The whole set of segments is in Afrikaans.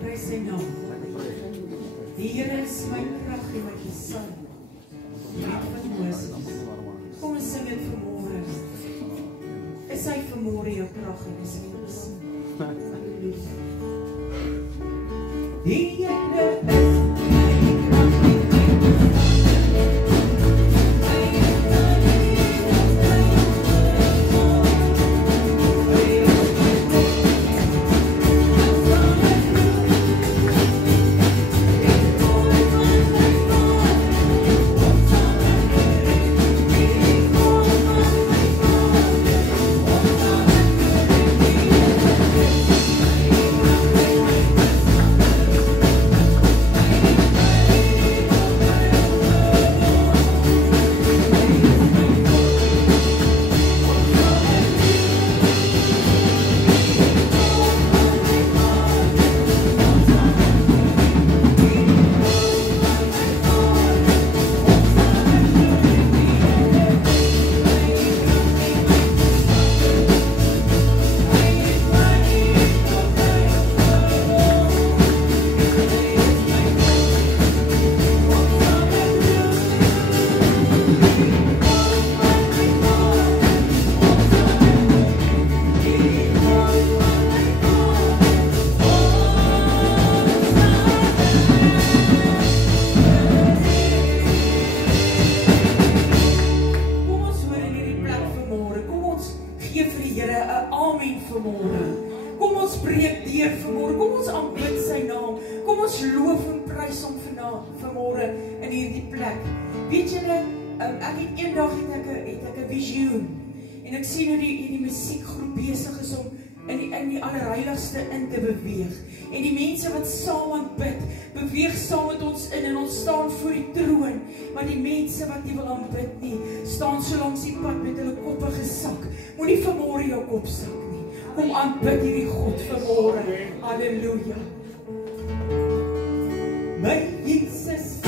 Prys sy naam. Die Here is my krag en my gesag. Lied van Moses. Kom ons sing dit vanmôre. Is hy vanmôre jou krag en is hy gesag? Halleluja. Die Here is my krag en in te beweeg. En die mense wat saam aanbid, beweeg saam met ons in en ons staan voor die troon. Maar die mense wat nie wil aanbid nie, staan so langs die pad met hulle koppe gesak. Moenie vanmôre jou kop sak nie. Kom aanbid hierdie God vanmôre. Halleluja. My Jesus.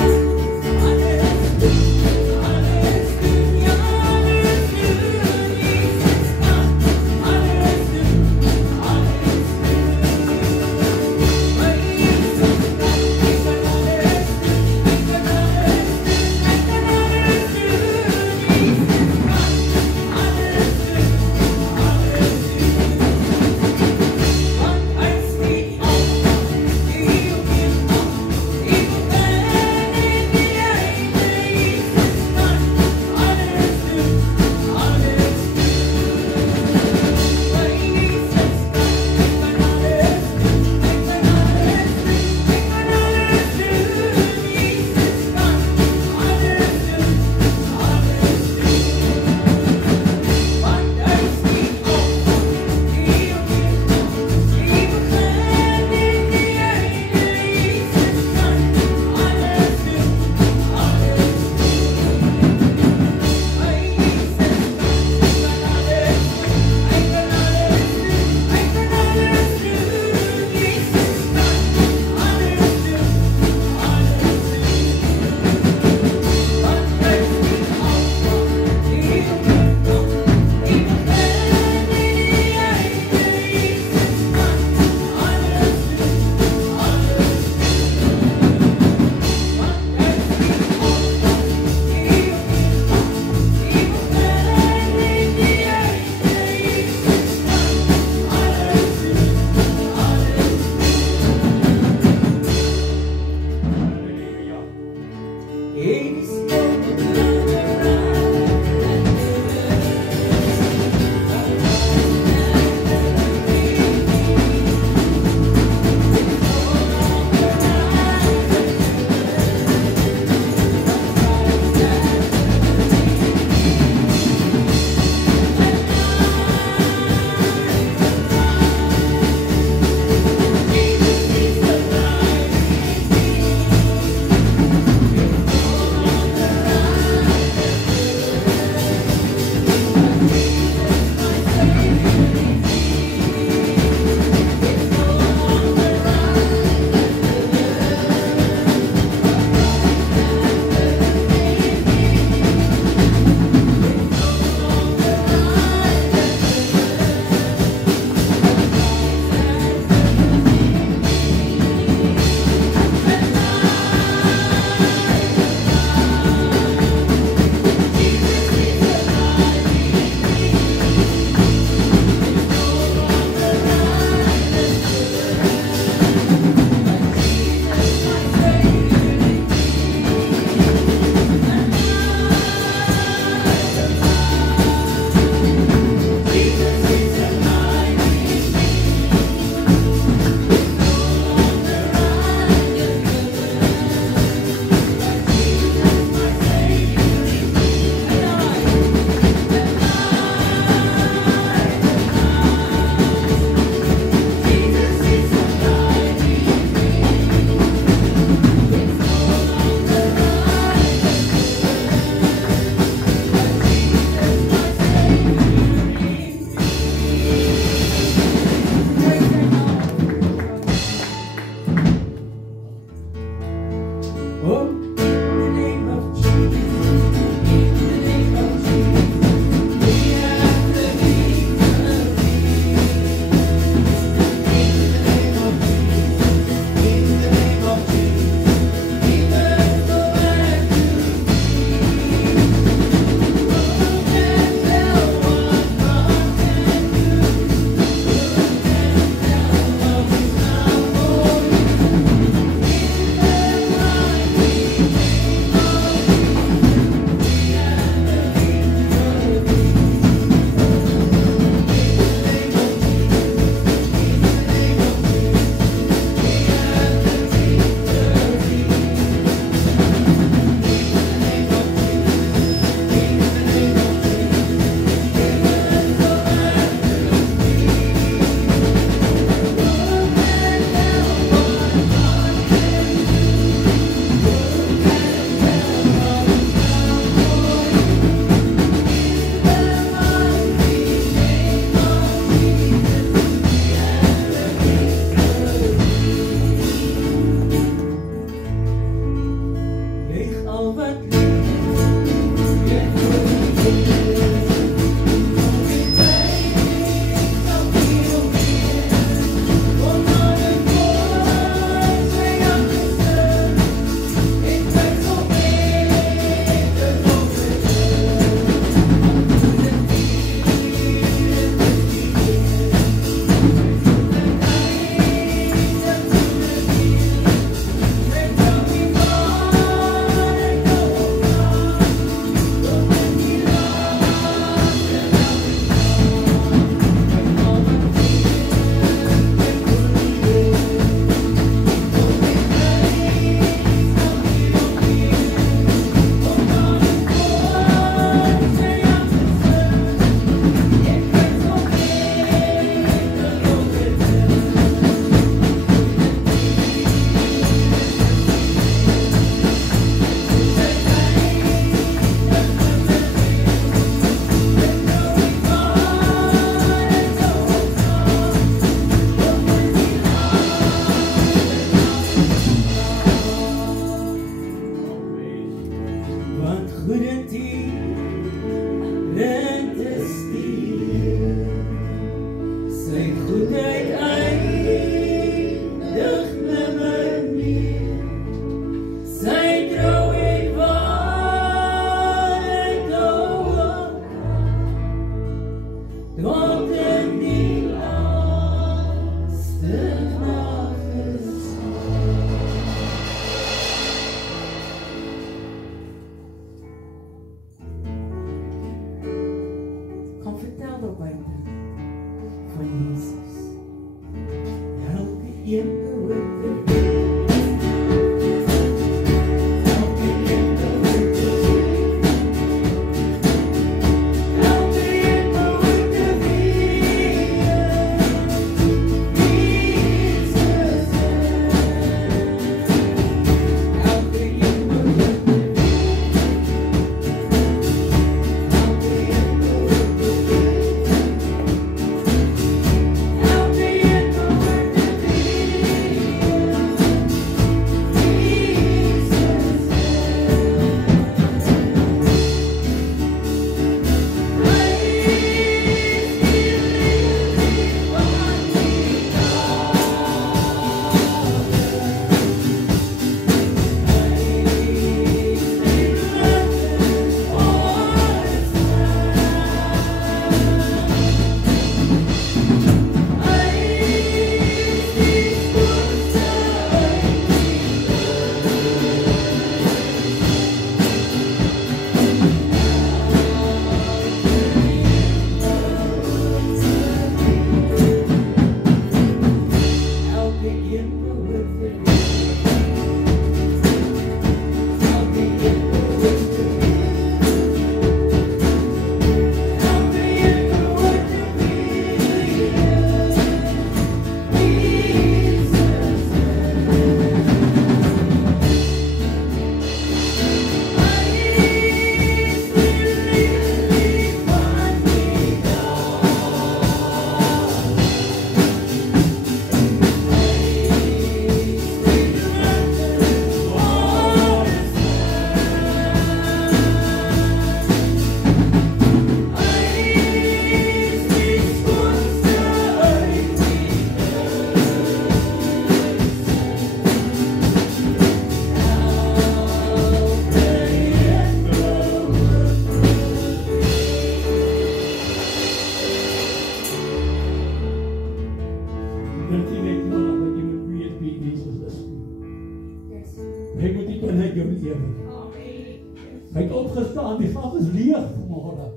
Hy het opgestaan, die graf is leeg vanmôre.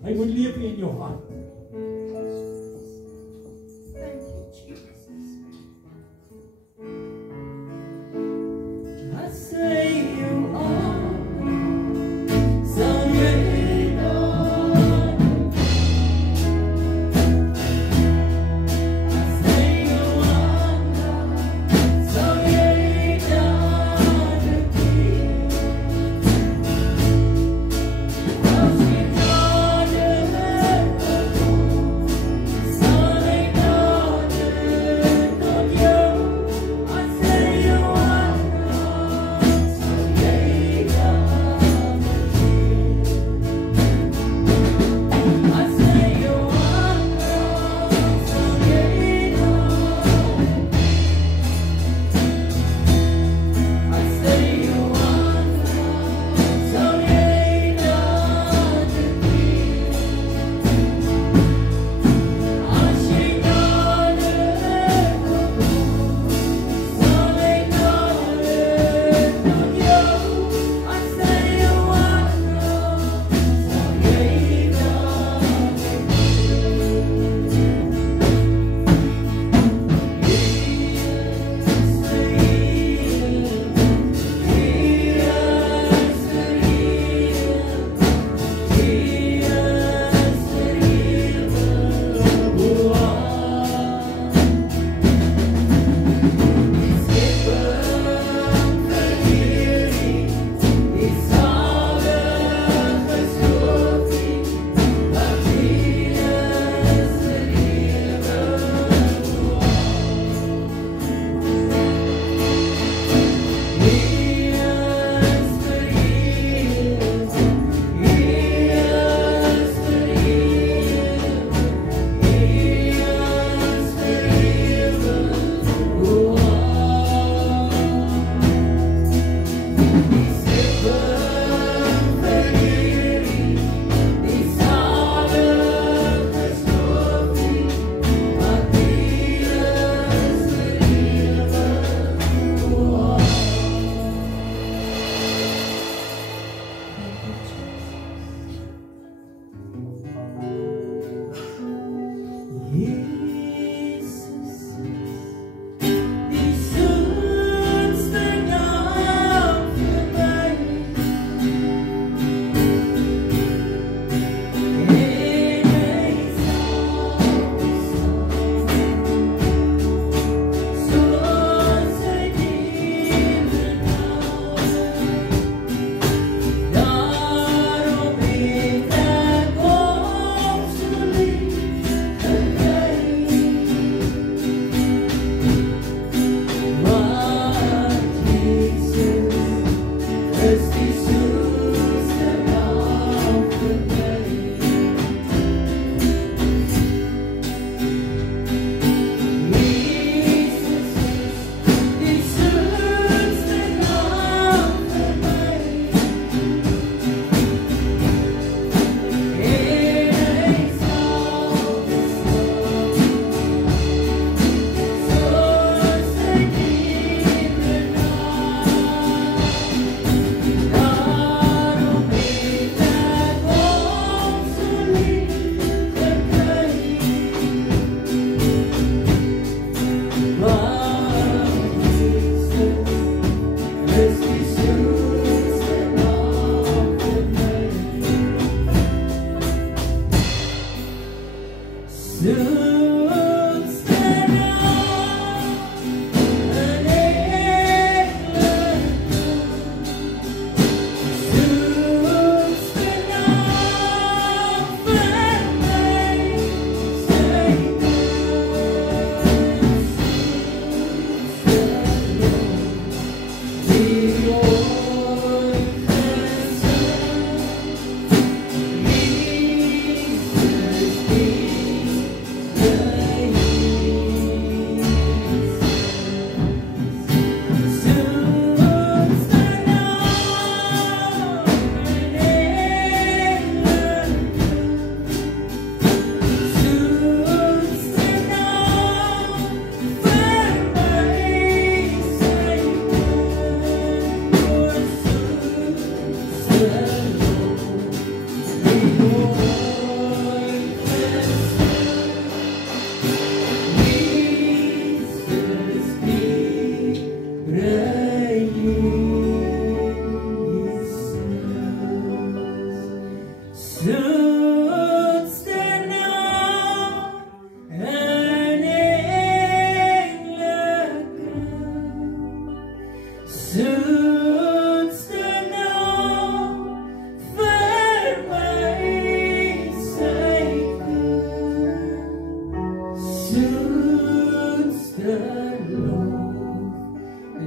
Hy moet leef in jou hart. Thank you, Jesus. I say you are so great, Lord. I say you are so great, Lord. Jesus.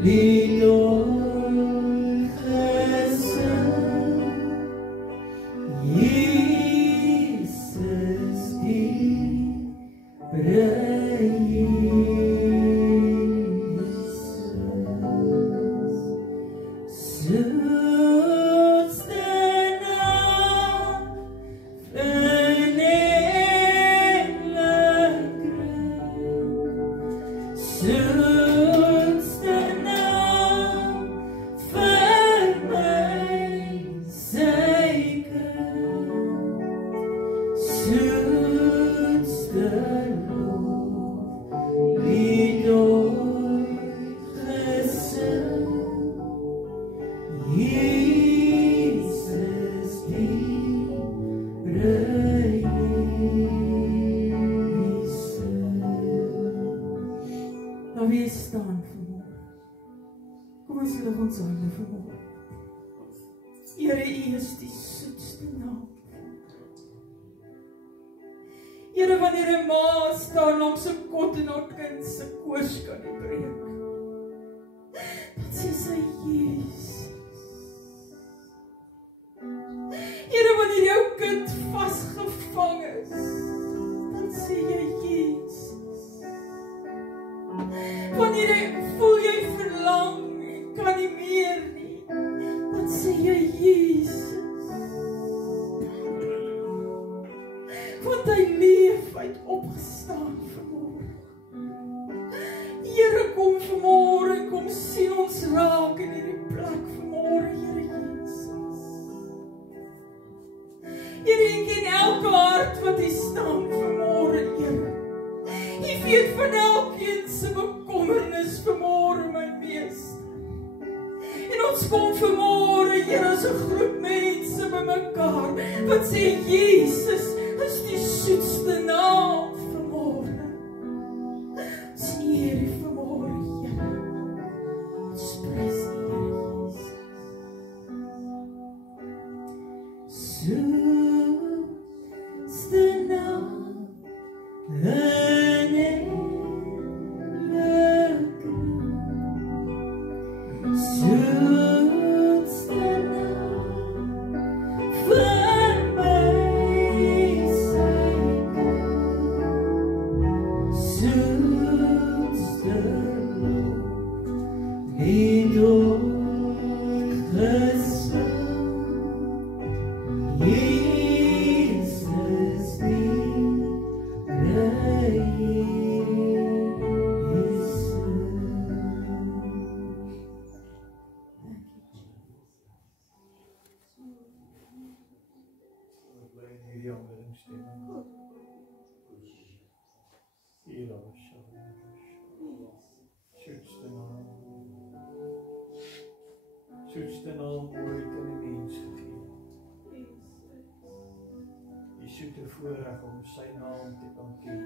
lied oorgesing. Jesus die prijs. Zoetste naam in engelekring. Zoetste naam vir my sy kind. Zoetste lof lied oorgesing. Jesus die prijs. Nou wie staan vanmorgen? Kom ons lig ons hande vanmorgen. Here, U is die soetste naam. Here, wanneer 'n ma staan langs 'n kot en haar kind se koors kan nie breek, dan sê sy Jesus. Here, wanneer jou kind vasgevang is, dan sê jy Jesus. Wanneer jy voel jy verlang en kan nie meer nie, dan sê jy Jesus. Want hy leef, hy het opgestaan vanmorgen. Here, kom vanmorgen, kom sien ons raak in hierdie plek vanmorgen, Here Jesus. Here, U ken elke hart wat hier staan vanmorgen, Here. U weet van elkeen se bekommernis vanmorgen, my Meester. En ons kom vanmorgen, Here, as 'n groep mense bymekaar, wat sê Jesus is die soetste naam vanmorgen. Ons eer U vanmorgen, Here. Ons prys U, Here Jesus. Soetste naam in engelekring. Soetste naam vir my sy kind. Soetste lof lied oorgesing. Jesus die prijs. Soetste naam ooit aan die mens gegee. Die soete voorreg om sy naam te kan ken.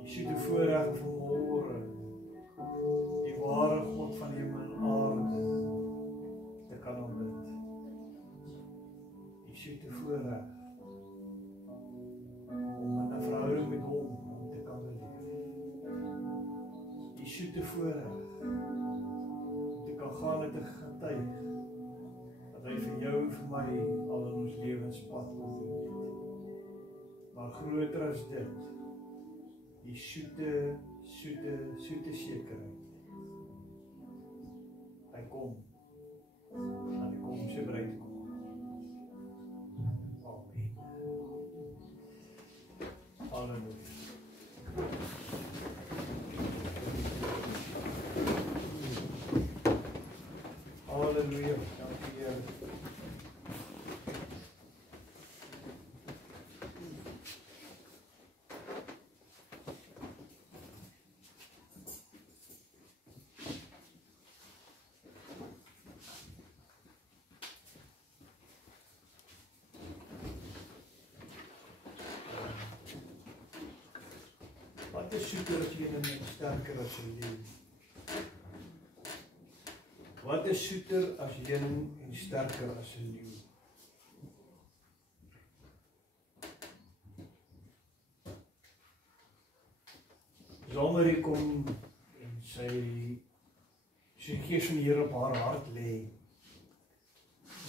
Die soete voorreg vanmorgen die ware God van hemel en aarde te kan aanbid. Die soete voorreg om in 'n verhouding met hom te kan beleef. Die soete voorreg kan gaan het 'n getuig dat hy vir jou en vir my al in ons lewenspad kom doen het. Maar groter as dit, die soete sekerheid. Hy kom, en hy kom sy bruid kom. Amen. Halleluja. Halleluja, dankie Here. Wat is soeter as jy en sterker as 'n leeu? Wat is soeter as heuning en sterker as 'n leeu? daarom hier kom en sy Gees van die Here op haar hart lê.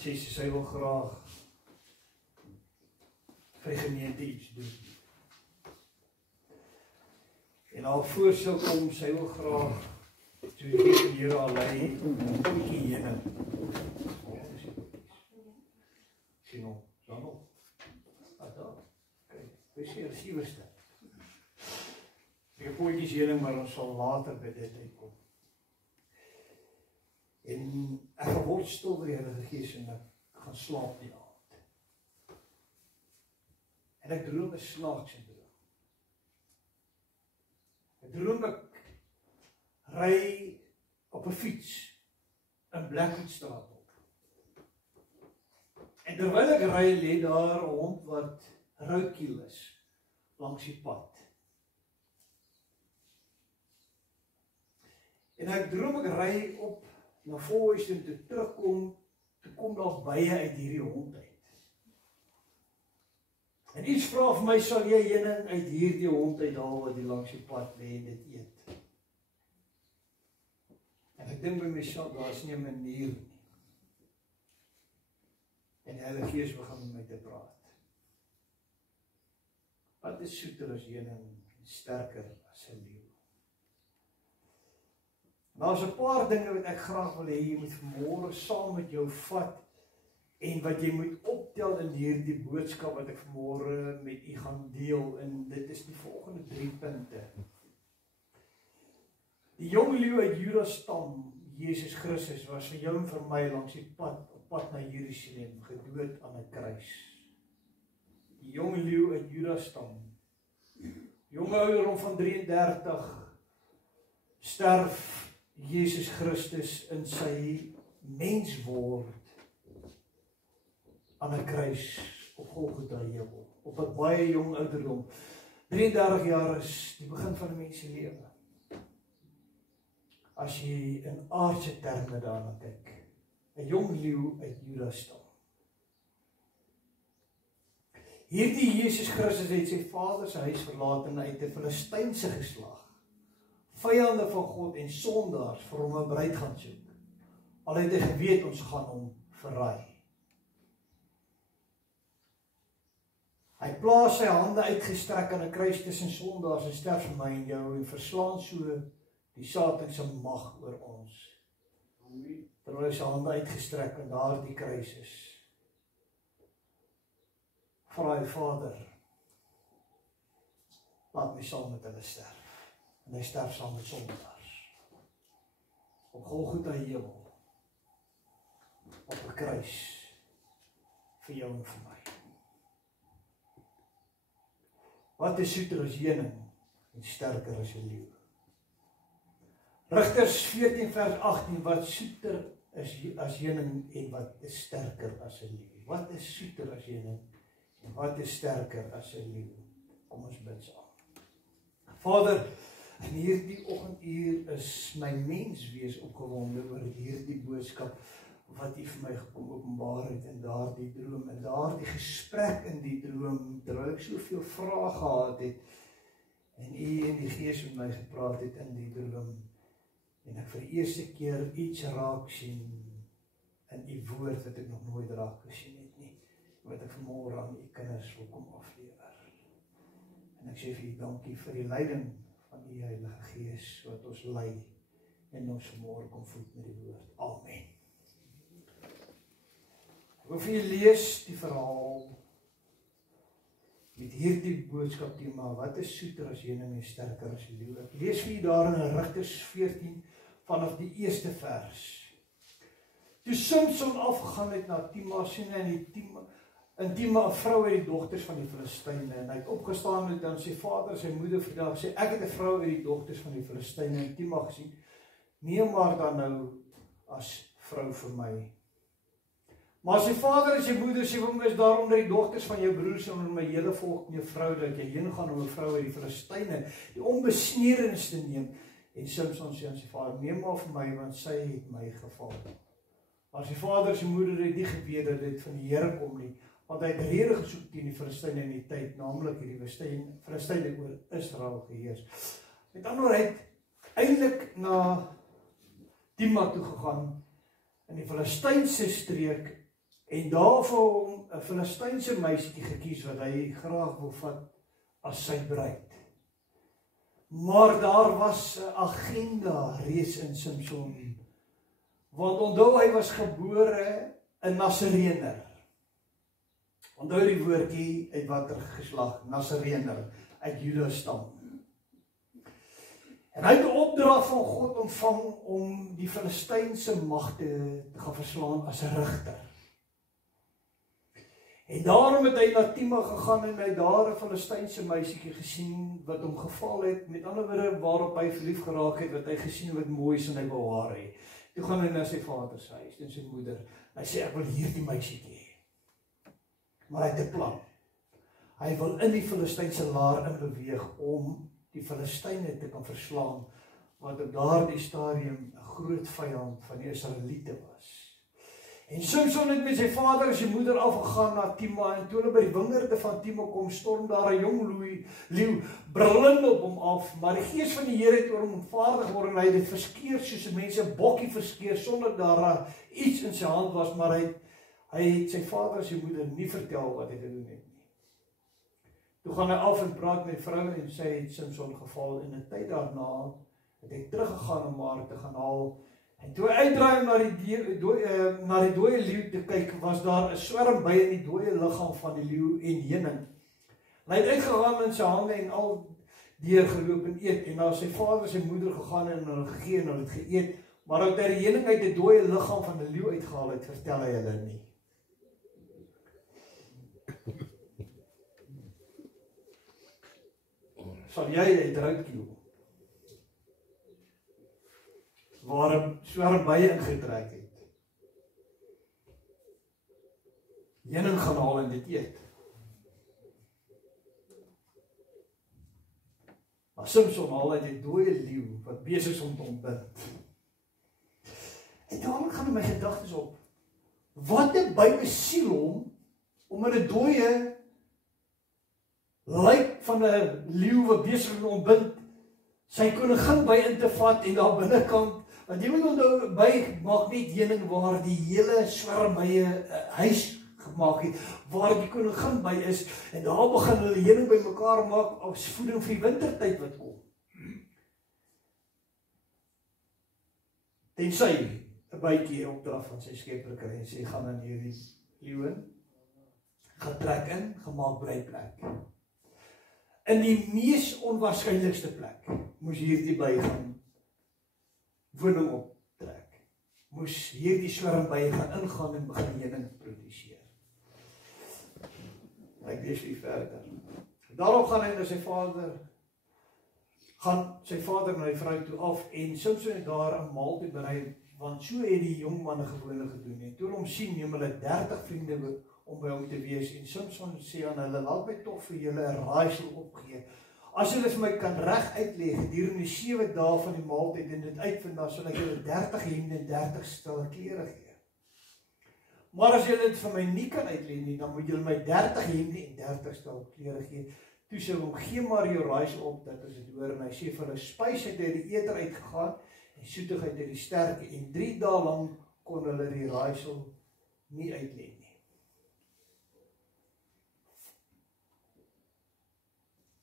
Sy wil graag vir die gemeente iets doen. En haar voorstel kom, sy wil graag, so die Gees van die Here al lei, 'n potjie heuning. Sien hom, daar nog. Daar. Kyk, dis hier receiverste. Ek het potjies heuning, maar ons sal later by dit uitkom. En ek word stil by die Heilige Gees en ek gaan slaap die aand. En ek droom 'n snaakse droom. Ek droom ek ry op 'n fiets in Blackwoodstraat op. En terwyl ek ry, lê daar 'n hond wat roodkiel is langs die pad. En ek droom ek ry op na Fourwayston toe terugkom, toe kom daar bye uit hierdie hond uit. En iets vra vir my, sal jy heuning uit hierdie hond uithaal wat hier langs die pad lê en dit eet? En ek dink by myself, daar is nie 'n manier nie. En die Heilige Gees begin met my te praat. Wat is soeter as heuning en sterker as 'n leeu? Nou is 'n paar dinge wat ek graag wil hê jy moet vanmôre saam met jou vat en wat jy moet optel in hierdie boodskap wat ek vanmôre met u gaan deel, en dit is die volgende 3 punte. Die jong leeu uit Juda stam, Jesus Christus, was vir jou en vir my langs die pad, op pad na Jerusalem, gedood aan 'n kruis. Die jong leeu uit Juda stam, jonge ouderdom van 33, sterf Jesus Christus in sy mensword aan 'n kruis op Golgotha heuwel, op 'n baie jong ouderdom. 33 jaar is die begin van 'n mens se lewe. As jy in aardse terme daarna kyk, 'n jong leeu uit Juda stam. Hierdie Jesus Christus het sy vader se huis verlaat en uit 'n Filistynse geslag, vyande van God en sondaars, vir hom 'n bruid gaan soek. Al het hy geweet ons gaan hom verraai. Hy plaas sy hande uitgestrek aan 'n kruis tussen sondaars en sterf vir my en jou en verslaan so die Satan se mag oor ons. Terwyl hy sy hande uitgestrek aan daardie kruis is, vra hy Vader, laat my saam met hulle sterf. En hy sterf saam met sondaars. Op Golgotha heuwel, op 'n kruis vir jou en vir my. Wat is soeter as heuning en sterker as 'n leeu? Rigters 14 vers 18, wat soeter is as heuning en wat is sterker as 'n leeu? Wat is soeter as heuning en wat is sterker as 'n leeu? Kom ons bid saam. Vader, in hierdie oggenduur is my menswees opgewonde oor hierdie boodskap wat U vir my gekom openbaar het in daardie droom, en daardie gesprek in die droom, terwyl ek soveel vrae gehad het, en U en die Gees met my gepraat het in die droom, en ek vir die eerste keer iets raak sien in U woord wat ek nog nooit raak gesien het nie, wat ek vanmôre aan U kinders wil kom aflewer. En ek sê vir U dankie vir die leiding van die Heilige Gees wat ons lei en ons vanmôre kom voed met die woord. Amen. Ek wil vir julle lees die verhaal met hierdie boodskap tema, wat is soeter as heuning en sterker as 'n leeu? Ek lees vir julle daar in Rigters 14 vanaf die eerste vers. Toe Samson afgegaan het na Timna, sien hy in Timna 'n vrou uit die dogters van die Filistyne, en hy het opgestaan en dan sy vader, sy moeder vertel, sê ek het 'n vrou uit die dogters van die Filistyne in Timna gesien, neem maar dan nou as vrou vir my. Maar sy vader en sy moeder sê vir hom, is daar onder die dogters van jou broers en onder my hele volk nie 'n vrou dat jy heen gaan om 'n vrou uit die Filistyne, die onbesnedenis te neem. En Samson sê aan sy vader, neem maar vir my, want sy het my geval. Maar sy vader en sy moeder het nie geweet dat dit van die Here kom nie, want hy het rede gesoek teen die Filistyne in die tyd, naamlik hierdie Filistyne oor Israel geheers. Met ander woorde, hy het eintlik na Timna toe gegaan in die Filistynse streek en daar vir hom 'n Filistynse meisietjie gekies wat hy graag wil vat as sy bruid. Maar daar was 'n agenda reeds in Samson. Want onthou hy was gebore 'n Nasareëner. Onthou die woordjie uit watter geslag? Nasareëner, uit Juda stam. En hy het 'n opdrag van God ontvang om die Filistynse magte te gaan verslaan as 'n rigter. En daarom het hy na Timna gegaan en hy daar 'n Filistynse meisietjie gesien wat hom geval het, met ander woorde waarop hy verlief geraak het, wat hy gesien wat mooi is en hy wou haar hê. Toe gaan hy na sy vader se huis en sy moeder. Hy sê ek wil hierdie meisietjie hê. Maar hy het 'n plan. Hy wil in die Filistynse laar inbeweeg om die Filistyne te kan verslaan, wat op daardie stadium 'n groot vyand van die Israeliete was. En Samson het met sy vader en sy moeder afgegaan na Timna, en toe hulle by die wingerde van Timna kom, storm daar 'n jong leeu brullend op hom af, maar die gees van die Here het oor hom ontvaardig geword en hy het dit verskeer soos 'n mens 'n bokkie verskeer sonder daar iets in sy hand was, maar hy het sy vader en sy moeder nie vertel wat hy gedoen het nie. Toe gaan hy af en praat met vrou en sy het Samson geval, en 'n tyd daarna het hy teruggegaan om haar te gaan haal. En toe hy uitdraai om na die dooie leeu te kyk, was daar 'n swerm bye in die dooie liggaam van die leeu en heuning. Hy het uitgegaan in sy hande en al deurgeloop en eet, en na sy vader en sy moeder gegaan en hulle gegee en hulle het geëet, maar dat hy die heuning uit die dooie liggaam van die leeu uitgehaal het, vertel hy hulle nie. Sal jy 'n droutkiel waar 'n swerm bye ingetrek het, heuning gaan haal en dit eet? Maar Samson haal uit die dooie leeu wat besig is om te ontbind. En daarom gaan my gedagtes op, wat 'n besiel hom om in 'n dooie lijk van 'n leeu wat besig is om te ontbind, sy koningin by in te vat, en daar binnekant, want jy moet onthou, by maak nie heuning waar die hele swerm bye 'n huis gemaak het, waar die koningin by is, en daar begin hulle heuning by mekaar maak as voeding vir die wintertyd wat kom. Tensy 'n bytjie opdrag van sy skepper kry en sê, gaan in hierdie leeu in, gaan trek in, gemaak breiplek. In die mees onwaarskynlikste plek moes hierdie by gaan woning optrek. Moes hierdie swerm by gaan ingaan en begin heuning produseer. Ek lees nie verder. Daarop gaan hy na sy vader, na die vrou toe af, en Samson het daar 'n maaltyd berei, want so het die jong manne gewoonlik gedoen. En toe hom sien, neem hulle 30 vriende om by hom te wees, en Samson sê aan hulle, laat my tog vir julle 'n raaisel opgee. As julle vir my kan reg uitlê gedurende die 7 dae van die maaltyd en dit uitvind, dan sal ek julle 30 hemde en 30 stel klere gee. Maar as julle dit vir my nie kan uitlê nie, dan moet julle my 30 hemde en 30 stel klere gee. Toe sê hom, gee maar jou raaisel op, dat ons dit hoor. En hy sê vir hulle, spys het uit die eter uitgegaan en soetigheid uit die sterke, en 3 dae lang kon hulle die raaisel nie uitlê nie.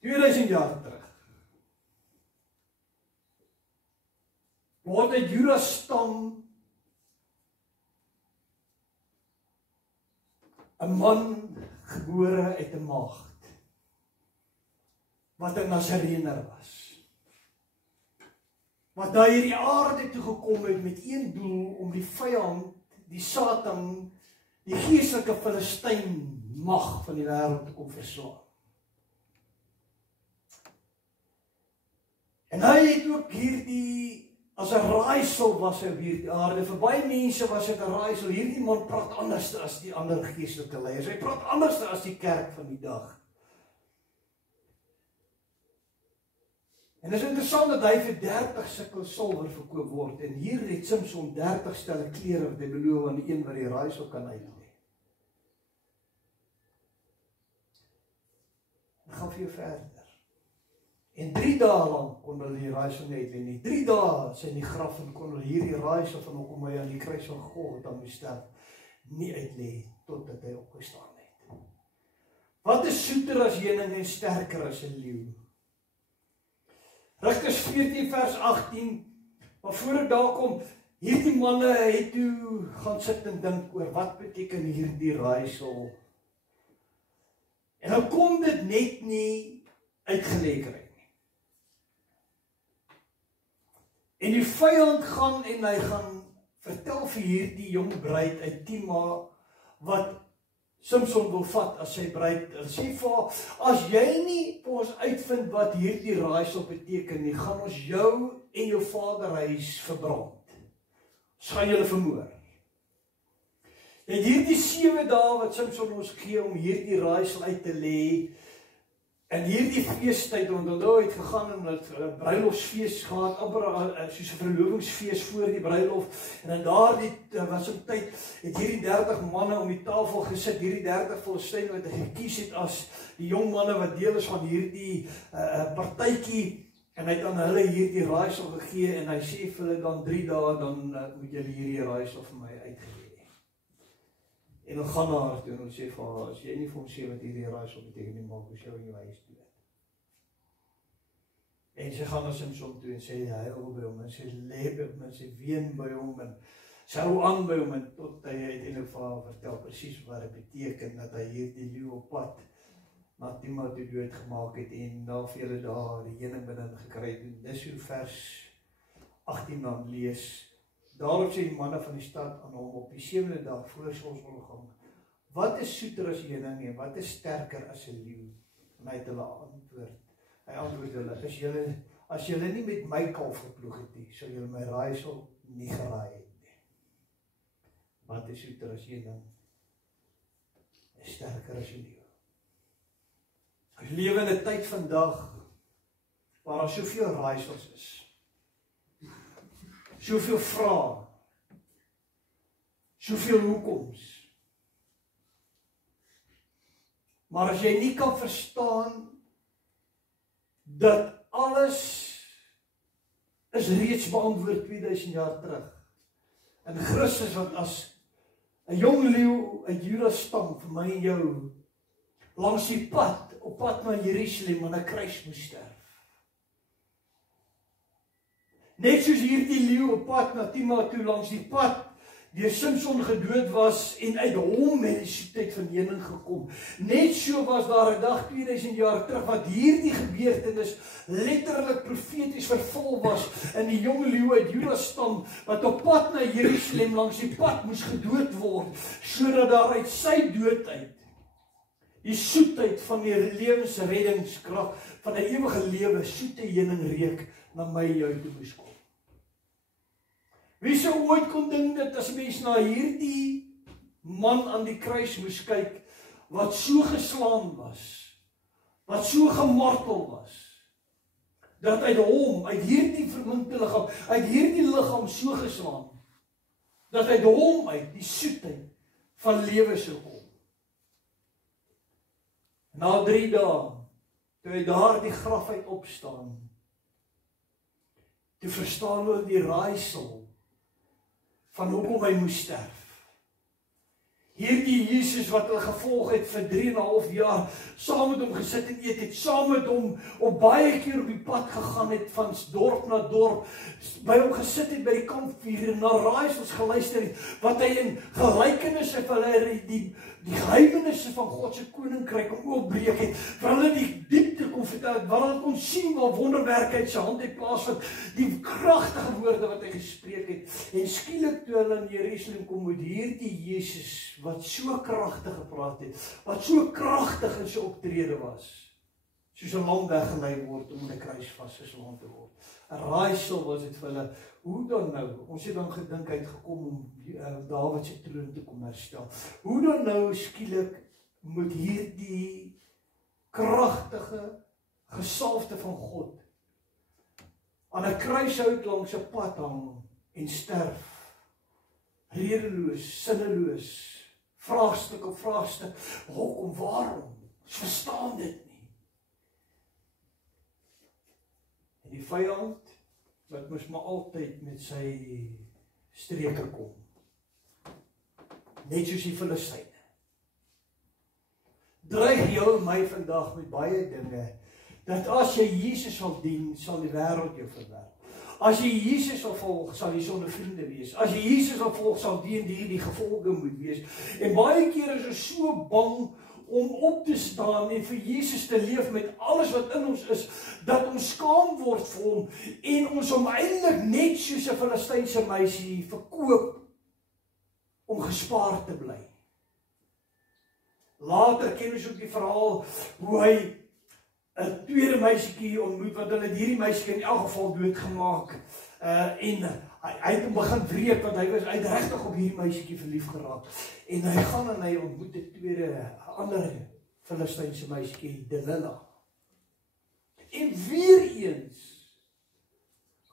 $2000 terug. Word uit Juda stam 'n man gebore uit 'n maagd, wat 'n Nasareëner was. Wat na hierdie aarde toe gekom het met een doel, om die vyand, die Satan, die geestelike Filistyn mag van die wêreld te kom verslaan. En hy het ook hierdie, as 'n raaisel was hy op hierdie aarde. Vir baie mense was dit 'n raaisel. Hierdie man praat anders as die ander geestelike leiers. Hy praat anders as die kerk van die dag. En dit is interessant dat hy vir 30 sikkel silwer verkoop word. En hier het Samson 30 stelle klere wat hy beloof aan die een wat die raaisel kan uitlê. Ek gaan vir jou verder. En 3 dae lang kon hulle die raaisel nie uitlê nie. 3 dae sy in die graf en kon hulle hierdie raaisel van hoekom hy aan die kruis van Golgotha moes sterf nie uitlê totdat hy opgestaan het. Wat is soeter as heuning en sterker as 'n leeu? Rigters 14 vers 18, maar voor ek daar kom, hierdie manne het toe gaan sit en dink oor wat beteken hierdie raaisel. En dan kom dit net nie uitgelê kry. En die vyand gaan en hy gaan vertel vir hierdie jong bruid uit Timna wat Samson wil vat as sy bruid. Hy sê vir haar, as jy nie vir ons uitvind wat hierdie raaisel beteken nie, gaan ons jou en jou vaderhuis verbrand. Ons gaan julle vermoor. En hierdie 7 dae wat Samson ons gee om hierdie raaisel uit te lê, en hierdie feestyd, want hulle het gegaan en het 'n bruilofsfees gehad, amper soos 'n verlovingsfees voor die bruilof, en in daardie was 'n tyd, het hierdie 30 manne om die tafel gesit, hierdie 30 Filistyne wat hy gekies het as die jong manne wat deel is van hierdie partytjie, en hy het aan hulle hierdie raaisel gegee, en hy sê vir hulle dan 3 dae, dan moet julle hierdie raaisel vir my uitgee. En dan gaan na haar toe en sê vir haar, as jy nie vir ons sê wat hierdie raaisel beteken nie, maak ons jou in jou huis dood. En sy gaan na Samson toe en sê, hy huil by hom, en sy lê by hom, en sy ween by hom, en sy hou aan by hom, en tot hy uiteindelik vir haar vertel presies wat dit beteken, dat hy hierdie leeu op pad na Timna toe doodgemaak het, en na vele dae die heuning binne gekry het. Dis hoe vers 18 dan lees. Daarop sê die manne van die stad aan hom op die 7de dag voor sonsondergang, wat is soeter as heuning en wat is sterker as 'n leeu? En hy het hulle antwoord. Hy antwoord hulle, as julle nie met my kalf geploeg het nie, sou julle my raaisel nie geraai het nie. Wat is soeter as heuning en sterker as 'n leeu? Ons lewe in 'n tyd vandag waar daar soveel raaisels is. Soveel vrae, soveel hoekoms. Maar as jy nie kan verstaan dat alles is reeds beantwoord 2000 jaar terug, en Christus wat as 'n jong leeu uit Juda stam vir my en jou langs die pad, op pad na Jerusalem aan 'n kruis moes sterf. Net soos hierdie leeu op pad na Timna toe langs die pad, deur Samson gedood was, en uit hom het die soetheid van heuning gekom. Net so was daar 'n dag 2000 jaar terug, wat hierdie gebeurtenis letterlik profeties vervul was, in die jong leeu uit Juda stam, wat op pad na Jerusalem langs die pad moes gedood word, sodat daar uit sy dood uit die soetheid van die lewensreddingskrag, van 'n ewige lewe, soete heuning reuk, na my en jou toe moes kom. Wie sou ooit kon dink dat as mens na hierdie man aan die kruis moes kyk, wat so geslaan was, wat so gemartel was, dat uit hom, uit hierdie verminkte liggaam, uit hierdie liggaam so geslaan, dat uit hom uit die soetheid van lewe sou kom. Na 3 dae, toe hy daar die graf uit opstaan, toe verstaan hulle die raaisel van hoekom hy moes sterf. Hierdie Jesus wat hulle gevolg het vir 3,5 jaar, saam met hom gesit en eet het, saam met hom op baie keer op die pad gegaan het, van dorp na dorp, by hom gesit het by die kampvuur, en na raaisels geluister het, wat hy in gelykenisse vir hulle die geheimenisse van God se koninkryk oopbreek het, vir hulle die diepte kon vertel het, waar hulle kon sien waar wonderwerke uit sy hand het plaasvind, die kragtige woorde wat hy gespreek het, en skielik toe hulle in Jerusalem kom met hierdie Jesus, wat so kragtig gepraat het, wat so kragtig in sy optrede was, soos 'n lam weggelei word om in 'n kruis vasgeslaan te word. 'n Raaisel was dit vir hulle. Hoe dan nou? Ons het dan gedink hy het gekom om Dawid se troon te kom herstel. Hoe dan nou skielik moet hierdie kragtige gesalfde van God aan 'n kruishout langs 'n pad hang en sterf, redeloos, sinneloos, vraagstuk op vraagstuk, hoekom, waarom? Ons verstaan dit nie. En die vyand, wat moes maar altyd met sy streke kom. Net soos die Filistyne. Dreig jou en my vandag met baie dinge, dat as jy Jesus sal dien, sal die wêreld jou verwerp. As jy Jesus sal volg, sal jy sonder vriende wees. As jy Jesus sal volg, sal die gevolge moet wees. En baie keer is ons so bang om op te staan en vir Jesus te leef met alles wat in ons is, dat ons skaam word vir hom en ons hom eintlik net soos 'n Filistynse meisie verkoop om gespaar te bly. Later ken ons ook die verhaal hoe hy 'n tweede meisietjie ontmoet, want hulle het hierdie meisietjie in elk geval doodgemaak. En hy het hom begin wreek, want hy het regtig op hierdie meisietjie verlief geraak. En hy gaan en hy ontmoet 'n ander Filistynse meisietjie, Delila. En weer eens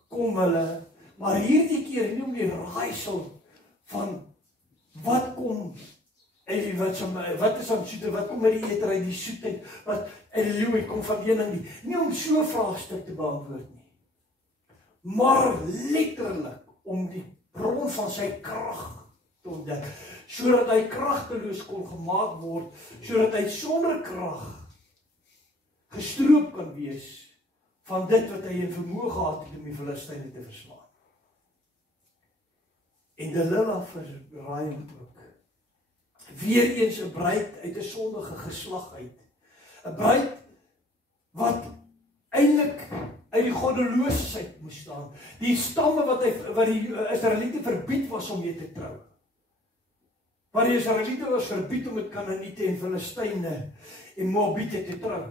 kom hulle, maar hierdie keer nie om die raaisel van wat kom wat is aan soete, wat kom uit die eter uit die soetheid, wat uit die leeuw kom van een ding nie om so 'n vraagstuk te beantwoord nie, maar letterlik om die bron van sy krag te ontdek, sodat hy kragteloos kon gemaak word, sodat hy sonder krag gestroop kan wees van dit wat hy in vermoë gehad het om die Filistyne te verslaan. En Delila verraai hom ook. Weer eens 'n bruid uit 'n sondige geslag uit. 'n Bruid wat eintlik uit die goddeloosheid moes staan. Die stamme wat die Israeliete verbied was om mee te trou. Waar die Israeliete was verbied om met Kanaaniete en Filistyne en Moabiete te trou.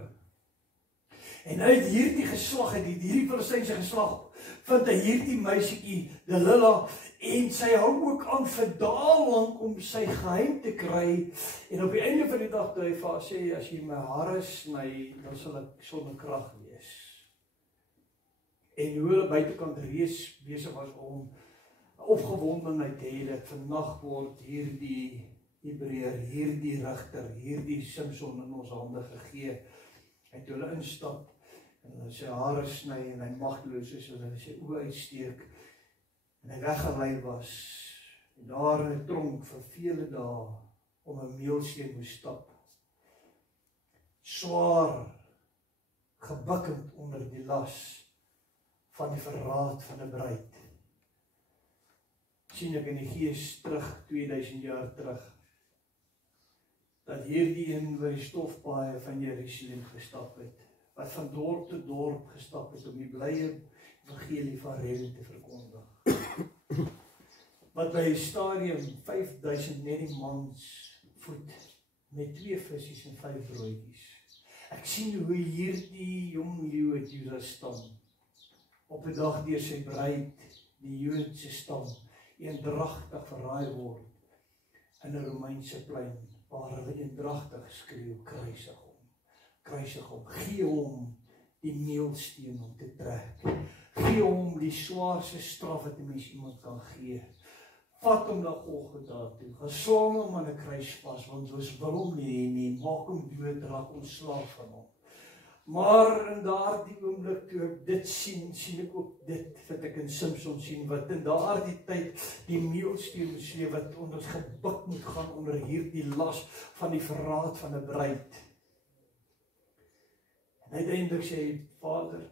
En uit hierdie geslag, hierdie Filistynse geslag, vind hy hierdie meisietjie Delila en sy hou ook aan vir dae lank om sy geheim te kry. En op die einde van die dag toe hy vir haar sê, as jy my hare sny, dan sal ek sonder krag wees. En hoe hulle buitekant reeds besig was om opgewondenheid te hê dat vandag word hierdie Hebreër, hierdie rigter, hierdie Samson in ons hande gegee. En toe hulle instap en hy sy hare sny en hy magteloos is en hy sy oë uitsteek en hy weggelei was en daar in 'n tronk vir vele dae om 'n meelsteen moes stap. Swaar gebukkend onder die las van die verraad van 'n bruid. Sien ek in die gees terug 2000 jaar terug dat hierdie een oor die stofpaaie van Jerusalem gestap het, wat van dorp tot dorp gestap het om die blye evangelie van redding te verkondig. Wat by 'n stadium 5000 net die mans voed met 2 visse en 5 broodjies. Ek sien hoe hierdie jong leeu uit Juda stam op 'n dag deur sy bruid, die Joodse stam, eendragtig verraai word in 'n Romeinse plein, waar hulle eendragtig skreeu, kruisig hom, gee hom die meelsteen om te trek, gee hom die swaarste straf wat 'n mens iemand kan gee, vat hom na Golgotha toe, geslaan hom aan 'n kruis vas, want ons wil hom nie, maak hom dood, raak ontslaaf van hom. Maar in daardie oomblik toe ek dit sien ek ook dit wat ek in Samson sien, wat in daardie tyd die meelsteen besleef, wat ons gebuk moet gaan onder hierdie las van die verraad van 'n bruid. En uiteindelik sê hy, Vader,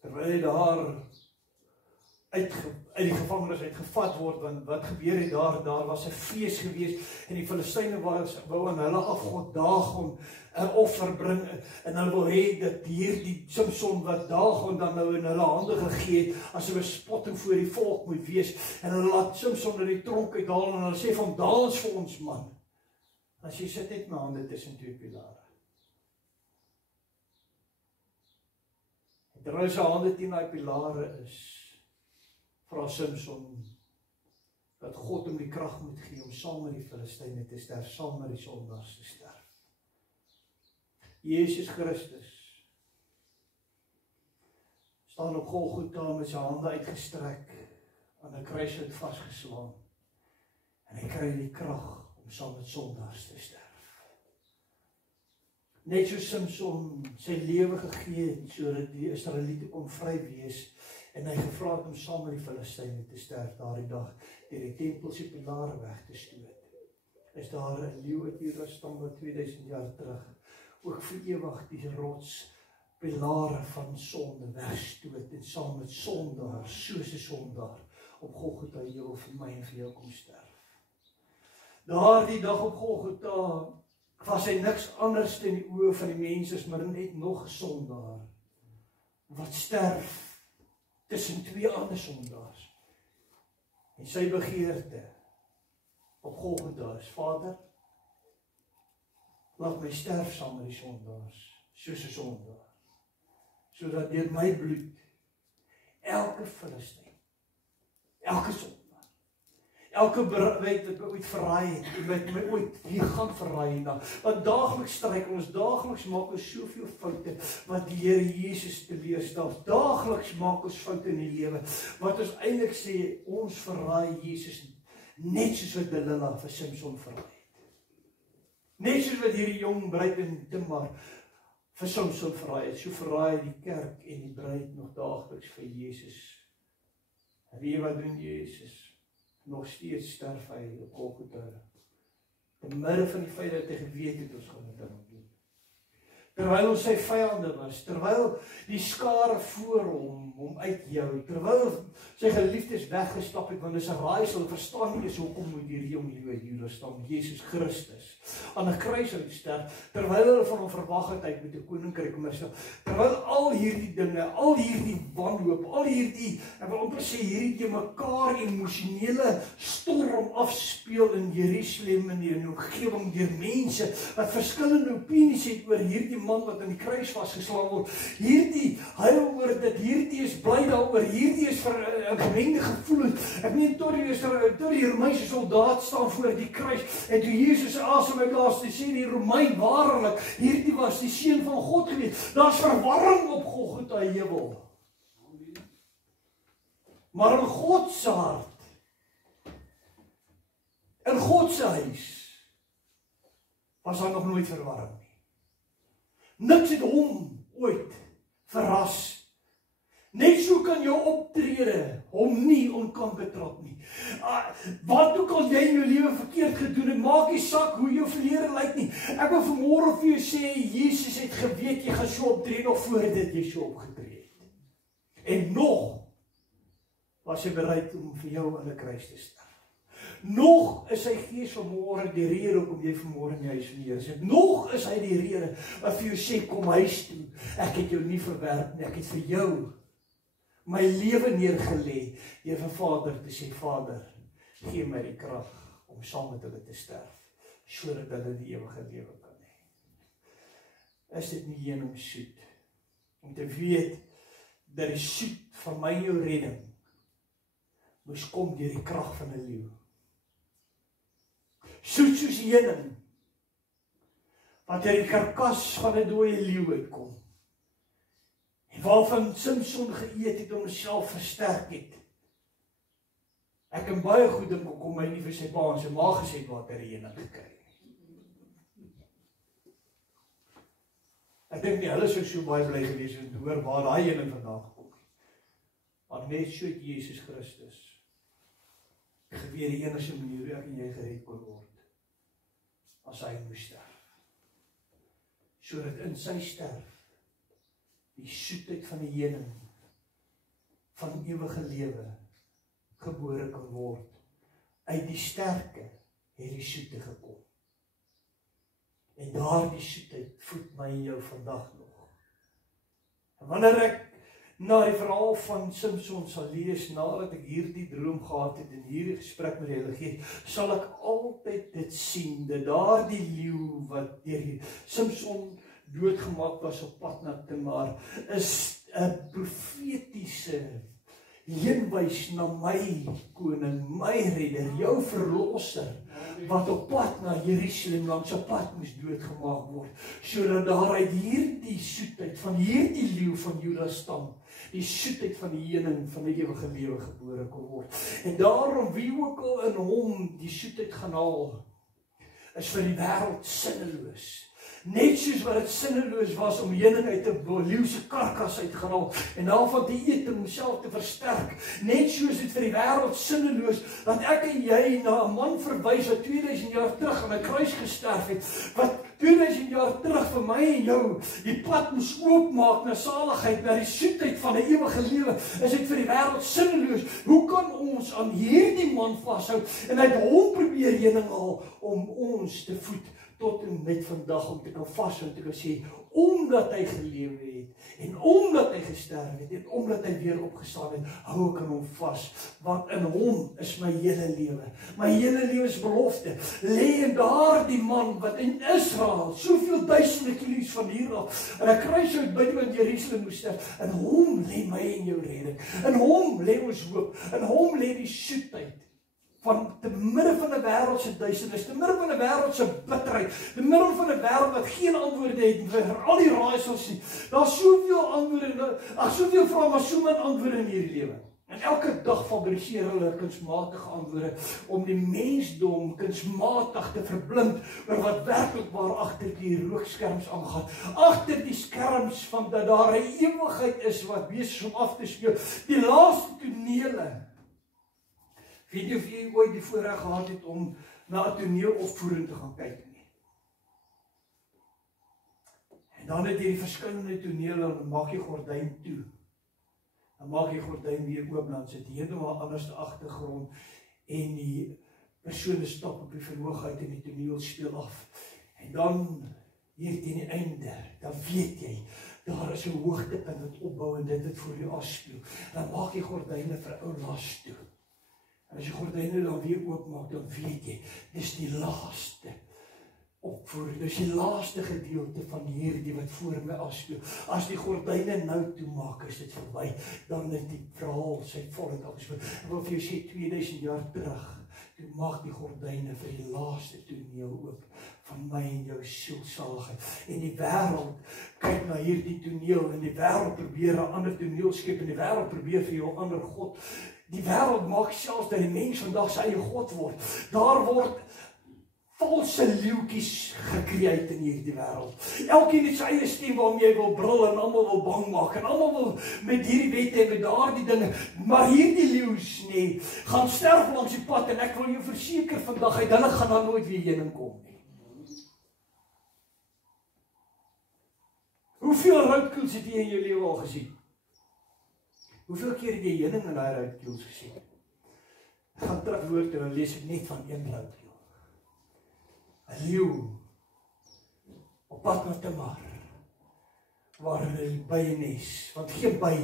terwyl hy daar uit die gevangenis uitgevat word, want wat gebeur het daar was 'n fees gewees, en die Filistyne wou aan hulle afgod Dagon 'n offer bring, en hulle wil hê dat hierdie Samson wat Dagon dan nou in hulle hande gegee het, as 'n bespotting voor die volk moet wees, en hulle laat Samson in die tronk uithaal, en hulle sê van, dans vir ons man, as jy sit net my hande tussen 2 pilare. En terwyl sy hande teen daai pilare is, vra Samson dat God hom die krag moet gee om saam met die Filistyne te sterf, saam met die sondaars te sterf. Jesus Christus staan op Golgotha met sy hande uitgestrek, aan 'n kruishout vasgeslaan, en hy kry die krag om saam met sondaars te sterf. Net so Samson sy lewe gegee het, sodat die Israeliete kon vry wees, en hy gevra het om saam met die Filistyne te sterf daardie dag, deur die tempel se pilare weg te stoot. Is daar 'n leeu uit Juda stam wat 2000 jaar terug ook vir ewig die rotspilare van sonde wegstoot en saam met sondaar, soos 'n sondaar, op Golgotha heel vir my en vir jou kom sterf. Daardie dag op Golgotha was hy niks anders in die oë van die mense, maar net nog 'n sondaar wat sterf tussen twee ander sondaars. En sy begeerte op Golgotha is: Vader, laat my sterf saam met die sondaars, soos 'n sondaar, sodat deur my bloed elke Filistyn, elke sondaar, elke wat ek ooit verraai het, en wat my ooit hier gaan verraai, want daagliks stryk ons, daagliks maak ons soveel foute wat die Here Jesus teleurstel. Daagliks maak ons foute in die lewe wat ons eintlik sê ons verraai Jesus, net soos wat Delilah vir Samson verraai het. Net soos wat hierdie jong bruid in Timar vir Samson verraai het, so verraai die kerk en die bruid nog daagliks vir Jesus. En weet wat doen Jesus? Nog steeds sterf hy op Golgotha. In midde van die feit dat hy geweet het ons gaan dit doen. Terwyl ons sy vyande was, terwyl die skare voor hom uitjou, terwyl sy geliefdes weggestap het, want dis 'n raaisel, verstaan nie eens hoekom moet hierdie jong leeu uit Juda stam, Jesus Christus, aan 'n kruis uitsterf, terwyl hulle van hom verwag het hy met 'n koninkryk kom herstel, terwyl al hierdie dinge, al hierdie wanhoop, al hierdie, ek wil amper sê hierdie mekaar emosionele storm afspeel in Jerusalem en in die omgewing deur mense wat verskillende opinies het oor hierdie man wat aan die kruis vasgeslaan word, hierdie huil oor dit, hierdie is bly daaroor, hierdie is vir 'n gemengde gevoelens. Ek meen tot die Romeinse soldaat staan voor die kruis en toe Jesus asem uitlaat, sê die Romein waarlik, hierdie was die seun van God gewees. Daar's verwarring op Golgotha heuwel. Maar in God se hart, in God se huis, was daar nog nooit verwarring nie. Niks het hom ooit verras. Net so kan jou optrede hom nie onkant betrap nie. Wat ook al jy in jou lewe verkeerd gedoen het, maak nie saak hoe jou verlede lyk nie. Ek wil vanmôre vir jou sê, Jesus het geweet jy gaan so optree nog voordat jy so opgetree het. En nog was hy bereid om vir jou aan die kruis te sterf. Nog is sy gees vanmôre die rede hoekom jy vanmôre in die huis van die Here sit. Nog is hy die rede wat vir jou sê, kom huis toe. Ek het jou nie verwerp nie, ek het vir jou my lewe neergelê, deur vir Vader te sê, Vader, gee my die krag om saam met hulle te sterf, sodat hulle die ewige lewe kan hê. Is dit nie heuning soet om te weet dat die soet van my jou redding moes kom deur die krag van 'n leeu. Soet soos heuning wat uit die karkas van 'n dooie leeu uitkom. En waarvan Samson geëet het om homself versterk het. Ek kan baie goed dink hoekom hy nie vir sy pa en sy ma gesê het wat hy heuning gekry het. Ek dink nie hulle sou so baie bly gewees het om te hoor waar daai heuning vandaan gekom het. Maar net so het Jesus Christus geweet die enigste manier hoe ek en jy gered kon word, as hy moes sterf. Sodat in sy sterf die soetheid van die heuning van ewige lewe gebore kan word. Uit die sterke het die soete gekom. En daardie soetheid voed my en jou vandag nog. En wanneer ek na die verhaal van Samson sal lees, nadat ek hierdie droom gehad het en hierdie gesprek met die Heilige Gees, sal ek altyd dit sien, dat daardie leeu wat deur Samson doodgemaak was op pad na Timar, is 'n profetiese heenwys na my koning, my redder, jou verlosser, wat op pad na Jerusalem langs op pad moes doodgemaak word, sodat daar uit hierdie soetheid van hierdie leeu van Juda stam, die soetheid van die heuning van die ewige lewe gebore kon word. En daarom wie ook al in hom die soetheid gaan haal, is vir die wêreld sinneloos. Net soos wat dit sinneloos was om heuning uit 'n leeu se karkas uit te gaan haal en daarvan te eet om homself te versterk. Net soos dit vir die wêreld sinneloos dat ek en jy na 'n man verwys wat 2000 jaar terug aan 'n kruis gesterf het, wat 2000 jaar terug vir my en jou die pad moes oopmaak na saligheid, na die soetheid van 'n ewige lewe, is dit vir die wêreld sinneloos. Hoe kan ons aan hierdie man vashou en uit hom probeer heuning haal om ons te voed tot en met vandag, om te kan vashou en te kan sê, omdat hy gelewe het en omdat hy gesterf het en omdat hy weer opgestaan het, hou ek aan hom vas, want in hom is my hele lewe. My hele lewensbelofte lê in daardie man wat in Israel, soveel duisende kilometers van hier af, in 'n kruishout buite in Jerusalem moes sterf. In hom lê my en jou redding. In hom lê ons hoop. In hom lê die soetheid. Van te midde van 'n wêreld se duisternis, te midde van 'n wêreld se bitterheid, te midde van 'n wêreld wat geen antwoorde het vir al die raaisels nie. Daar's soveel antwoorde, soveel vrae maar so min antwoorde in hierdie lewe. En elke dag fabriseer hulle kunsmatige antwoorde om die mensdom kunsmatig te verblind oor wat werklik waar agter die rookskerms aangaan. Agter die skerms van dat daar 'n ewigheid is wat besig is om af te speel. Die laaste tonele. Weet jy of jy ooit die voorreg gehad het om na 'n toneelopvoering te gaan kyk nie? En dan het jy die verskillende tonele en maak jy gordyn toe. Dan maak jy gordyn weer oop, dan sit heeltemal anders te agtergrond en die persone stap op die verhoog uit en die toneel speel af. En dan hier teen die einde, dan weet jy, daar is 'n hoogtepunt wat opbou en dit voor jou afspeel. Dan maak jy gordyne vir ou las toe. En as jy gordyne dan weer oopmaak, dan weet jy, dis die laaste opvoering, dis die laaste gedeelte van hierdie wat voor my afspeel. As die gordyne nou toemaak, is dit verby, dan is die verhaal sy volheid afgespeel. Ek wil vir jou sê, 2000 jaar terug, toe maak die gordyne vir die laaste toneel oop van my en jou sielsaligheid. En die wêreld kyk na hierdie toneel en die wêreld probeer 'n ander toneel skep en die wêreld probeer vir jou 'n ander God. Die wêreld maak selfs dat die mens vandag sy eie God word. Daar word valse leeuetjies gecreëer in hierdie wêreld. Elkeen het sy eie stem waarmee hy wil brul en almal wil bang maak en almal wil met hierdie wette en met daardie dinge. Maar hierdie leeu's nee, gaan sterf langs die pad en ek wil jou verseker vandag uit hulle gaan daar nooit weer heen kom nie. Hoeveel roodkoels het jy in jou lewe al gesien? Hoeveel keer het jy heuning in daai roodkoels gesien? Ek gaan terugwoord en dan lees ek net van een roodkoel. 'n Leeu op pad na Tamar, waar hulle bye nes, want geen by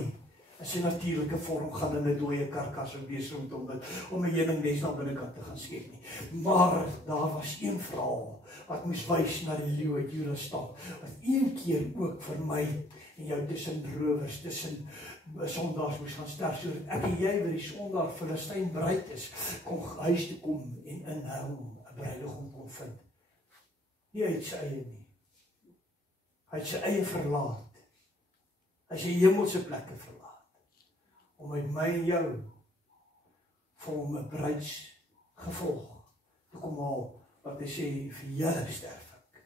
is 'n natuurlike vorm gaan in 'n dooie karkas of wees rondom dit, om 'n heuningnes na binnekant te gaan skep nie. Maar daar was een verhaal wat moes wys na die leeu uit Juda stam, wat een keer ook vir my en jou tussen rowers, tussen sondaars moes gaan sterf, sodat ek en jy by die sondaar Filistyn bereid is, kon huis toe kom en in hom 'n bruidegom kon vind. Nie uit sy eie nie. Hy het sy eie verlaat. Hy het sy hemelse plekke verlaat. Om met my en jou vir hom 'n bruidsgevolg te kom haal, wat hy sê, vir julle sterf ek.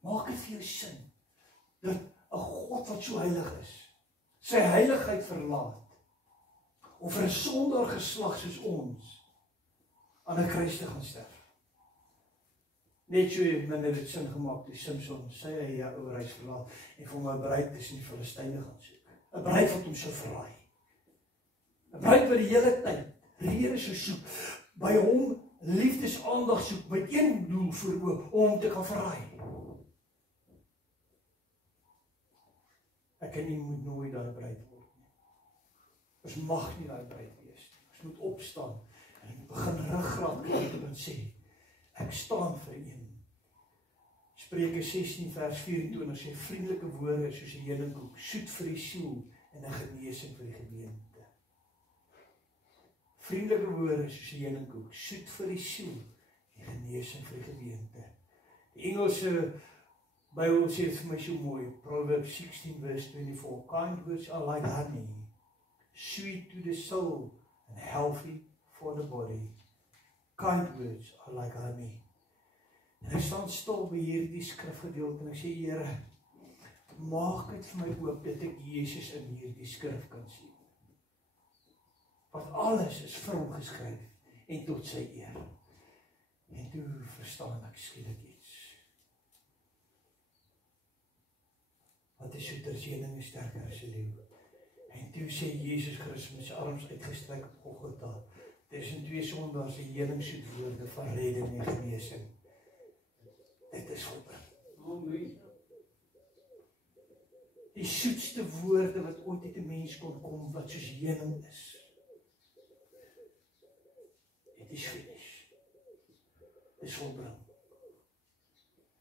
Maak dit vir jou sin, dat 'n God wat so heilig is, sy heiligheid verlaat, om vir 'n sondaar geslag soos ons, aan 'n kruis te gaan sterf. Net so min het dit sin gemaak, toe Samson sy eie ou reis verlaat, en vir hom 'n bruid tussen die Filistyne gaan soek. 'n Bruid wat hom sou verraai. 'n Bruid wat die hele tyd, die Here sou soek, by hom liefdesaandag soek, met een doel voor oë, om hom te kan verraai. Ek en jy moet nooit daai bruid word nie. Ons mag nie daai bruid wees nie. Ons moet opstaan en begin ruggraat kry en sê, ek staan vir een. Spreuke 16 vers 24 sê, vriendelike woorde soos 'n heuningkoek, soet vir die siel en 'n genesing vir die gebeente. Vriendelike woorde soos 'n heuningkoek, soet vir die siel en genesing vir die gebeente. Die Engelse Bybel sê vir my so mooi, Proverbs 16 verse 24, kind words are like honey, sweet to the soul and healthy for the body. Kind words are like honey. En ek staan stil by hierdie skrifgedeelte en ek sê, Here, maak dit vir my oop dat ek Jesus in hierdie skrif kan sien. Want alles is vir hom geskryf en tot sy eer. En toe verstaan ek skielik iets. Wat is soeter as heuning is sterker as 'n leeu. En toe sê Jesus Christus met sy arms uitgestrek op Golgotha, tussen twee sondaars 'n heuningsoet woorde van redding en genesing. Dit is volbring. Amen. Die soetste woorde wat ooit uit 'n mens kon kom, wat soos heuning is. It is finished. Dit is volbring.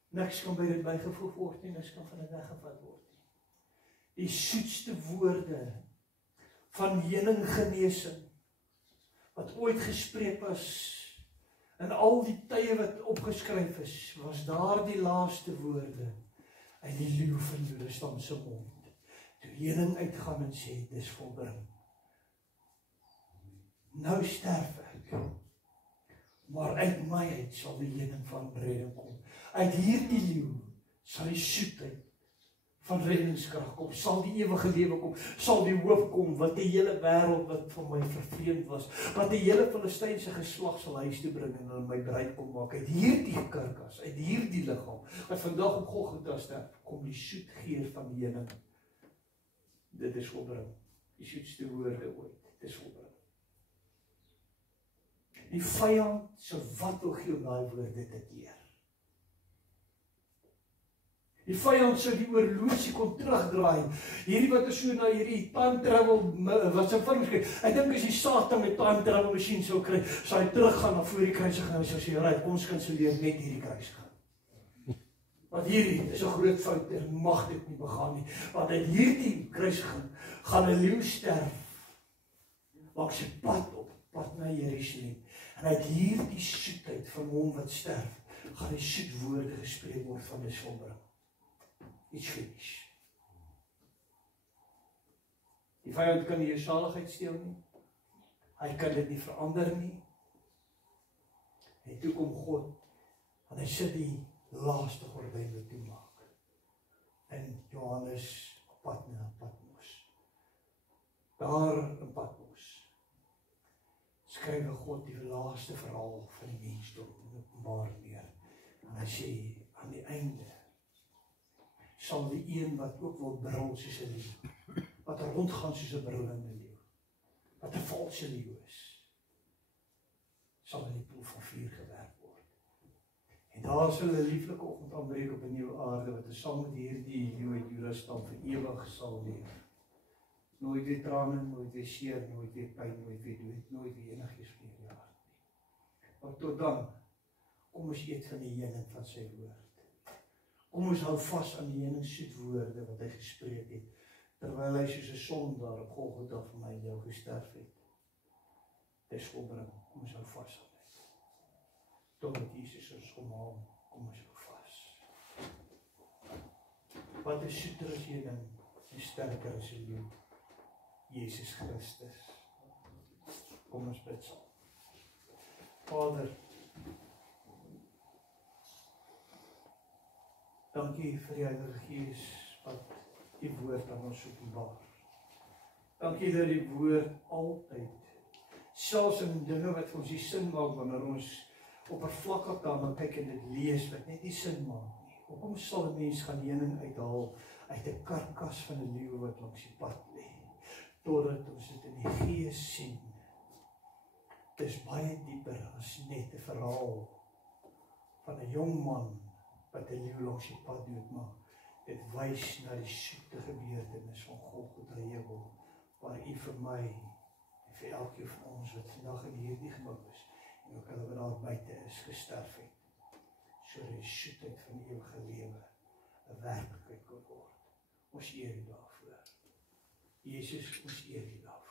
Niks kan by dit bygevoeg word nie, niks kan van dit weggevat word nie. Die soetste woorde van heuning genesing, wat ooit gespreek was, in al die tye wat opgeskryf is, was daar die laaste woorde, uit die leeu van Judas se mond, toe heuning uitgaan en sê, dis volbring. Nou sterf ek, maar uit my uit sal die heuning van redding kom. Uit hierdie leeu sal die soetheid van reddingskrag kom, sal die ewige lewe kom, sal die hoop kom, wat die hele wêreld wat vir my vervreemd was, wat die hele Filistynse geslag sal huis toe bring en hulle my bruid kom maak, uit hierdie karkas, uit hierdie liggaam, wat vandag op Golgotha sterf, kom die soet geur van die heuning. Dit is volbring. Die soetste woorde ooit, dit is volbring. Die vyand sal wat wil gee om daai woorde te keer. Die vyand sou die oorlosie kon terugdraai. Hierdie wat is so na hierdie time travel, wat sy films kyk. Ek dink as die Satan met time travel masjien sou kry, sou hy teruggaan na voor die kruisiging en sou sê, "Right, kom ons kanselleer net hierdie kruisiging." Want hierdie is 'n groot fout en mag dit nie begaan nie. Want uit hierdie kruisiging gaan 'n leeu sterf. Maak sy pad na Jerusalem. En uit hierdie soetheid van hom wat sterf, gaan die soet woorde gespreek word van die volbring. It's finished. Die vyand kan nie jou saligheid steel nie. Hy kan dit nie verander nie. En toe kom God, en hy sit die laaste gordyn toemaak. En Johannes op pad na Patmos. Daar in Patmos skryf God die laaste verhaal van die mensdom in Openbaring neer. En hy sê, aan die einde sal die een wat ook wil brul soos 'n leeu, wat rondgaan soos 'n brullende leeu, wat 'n valse leeu is, sal in die poel van vuur gewerp word. En daar sal 'n lieflike oggend aanbreek op 'n nuwe aarde, wat saam met hierdie leeu uit Juda stam vir ewig sal leef. Nooit weer trane, nooit weer seer, nooit weer pyn, nooit weer dood, nooit weer enigiets van hierdie aard nie. Maar tot dan, kom ons eet van die heuning van sy woord. Kom ons hou vas aan die heuningsoet woorde wat hy gespreek het, terwyl hy soos 'n sondaar op Golgotha vir my en jou gesterf het. Dis volbring, kom ons hou vas aan dit. Totdat Jesus ons kom haal, kom ons hou vas. Wat is soeter as heuning en sterker as 'n leeu? Jesus Christus. Kom ons bid saam. Vader, dankie vir die Heilige Gees wat die woord aan ons openbaar. Dankie dat die woord altyd, selfs in dinge wat vir ons die sin maak, wanneer ons oppervlakkig daarna kyk en dit lees, wat net die sin maak nie. Hoekom sal 'n mens gaan heuning uithaal uit 'n karkas van 'n leeu wat langs die pad lê, totdat ons dit in die gees sien? Dit is baie dieper as net 'n verhaal van 'n jong man wat 'n leeu langs die pad doodmaak. Dit wys na die soete gebeurtenis van Golgotha Heuwel, waar U vir my en vir elkeen van ons wat vandag in hierdie gebou is, en ook hulle wat daar buite is, gesterf het, sodat die soetheid van die ewige lewe 'n werklikheid kon word. Ons eer U daarvoor. Jesus, ons eer U daarvoor.